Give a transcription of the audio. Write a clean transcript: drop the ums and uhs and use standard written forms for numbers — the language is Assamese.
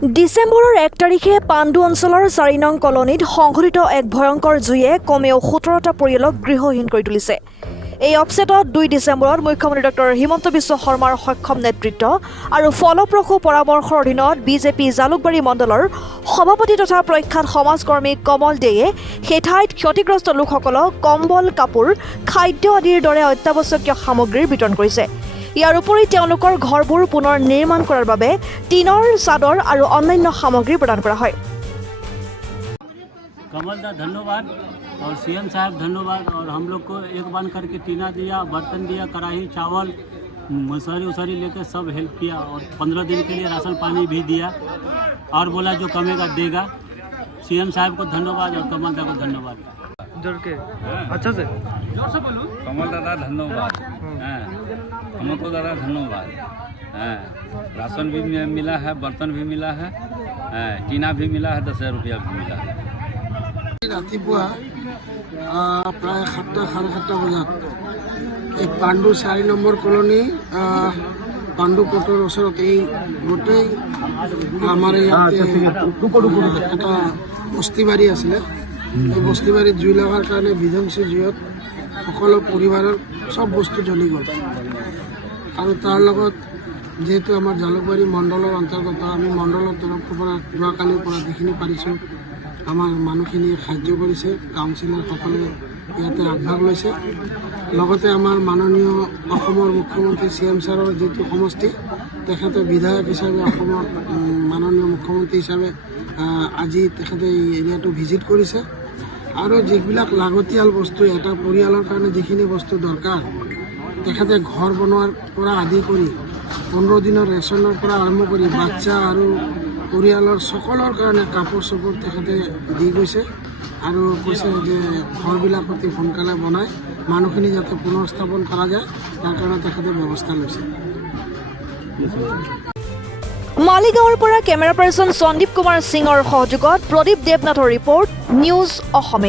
ডিসেম্বৰৰ 1 তাৰিখে পাণ্ডু অঞ্চলৰ 4 নং কলনীত সংঘটিত এক ভয়ংকৰ জুয়ে কমেও 17টা পৰিয়ালক গৃহহীন কৰি তুলিছে। এই অপছেটত 2 ডিসেম্বৰত মুখ্যমন্ত্ৰী ডক্টৰ হিমন্ত বিশ্ব শৰ্মাৰ সক্ষম নেতৃত্ব আৰু ফলপ্ৰসূ পৰামৰ্শৰ অধীনত বিজেপি জালুকবাৰী মণ্ডলৰ সভাপতি তথা প্ৰখ্যাত সমাজকৰ্মী কমল দেয়ে সেই ঠাইত ক্ষতিগ্ৰস্ত লোকসকলক কম্বল, কাপোৰ, খাদ্য আদিৰ দৰে অত্যাৱশ্যকীয় সামগ্ৰীৰ বিতৰণ কৰিছে। ইয়াৰ উপৰি তেওঁলোকৰ ঘৰবোৰ পুনৰ নিৰ্মাণ কৰাৰ বাবে টিনৰ চাদৰ আৰু অন্যান্য সামগ্ৰী প্ৰদান কৰা হয়। कमल दा धन्यवाद और सीएम साहब धन्यवाद और हम लोग को एक बार करके टीना दिया, बर्तन दिया, कढ़ाई, चावल, मसारी लेकर सब हेल्प किया और 15 दिन के लिए राशन पानी भी दिया और बोला जो कमेगा देगा। सीएम साहब को धन्यवाद और कमल दा को धन्यवाद। जोड़ के अच्छा से जोर से बोलूं। कमल दादा धन्यवाद, हमको दादा धन्यवाद। राशन भी मिला है, बर्तन भी मिला है, टीना भी मिला है, 10,000 रुपया भी मिला है। रातिपुआ प्राय 7টা 7:30 বজাত এই পাণ্ডু 4 নম্বৰ কলনী পাণ্ডু কোৰ্টৰ ওচৰত এই গোটেই আমাৰ ইয়াতে এটা বস্তিবাৰী আছিলে। এই বস্তিবাৰীত জুই লগাৰ কাৰণে বিধ্বংসী জুইত সকলো পৰিবাৰৰ চব বস্তু জ্বলি গ'ল আৰু তাৰ লগত যেহেতু আমাৰ জালুকবাৰী মণ্ডলৰ অন্তৰ্গত আমি মণ্ডলৰ তৰফৰ পৰা যোৱাকালিৰ পৰা যিখিনি পাৰিছোঁ আমাৰ মানুহখিনি সাহায্য কৰিছে। কাউন্সিলৰসকলে ইয়াতে আগভাগ লৈছে। লগতে আমাৰ মাননীয় অসমৰ মুখ্যমন্ত্ৰী CM ছাৰৰ যিটো সমষ্টি তেখেতে বিধায়ক হিচাপে অসমৰ মাননীয় মুখ্যমন্ত্ৰী হিচাপে আজি তেখেতে এই এৰিয়াটো ভিজিট কৰিছে আৰু যিবিলাক লাগতিয়াল বস্তু এটা পৰিয়ালৰ কাৰণে যিখিনি বস্তু দৰকাৰ তেখেতে ঘৰ বনোৱাৰ পৰা আদি কৰি 15 দিনৰ ৰেচনৰ পৰা আৰম্ভ কৰি বাচ্চা আৰু পৰিয়ালৰ সকলৰ কাৰণে কাপোৰ চাপোৰ তেখেতে দি গৈছে আৰু কৈছে যে ঘৰবিলাক অতি সোনকালে বনাই মানুহখিনি যাতে পুনৰ স্থাপন কৰা যায় তাৰ কাৰণে তেখেতে ব্যৱস্থা লৈছে। মালিগাঁৱৰ পৰা কেমেৰা পাৰ্চন সন্দীপ কুমাৰ সিঙৰ সহযোগত প্ৰদীপ দেৱনাথৰ ৰিপৰ্ট, নিউজ অসমীয়া।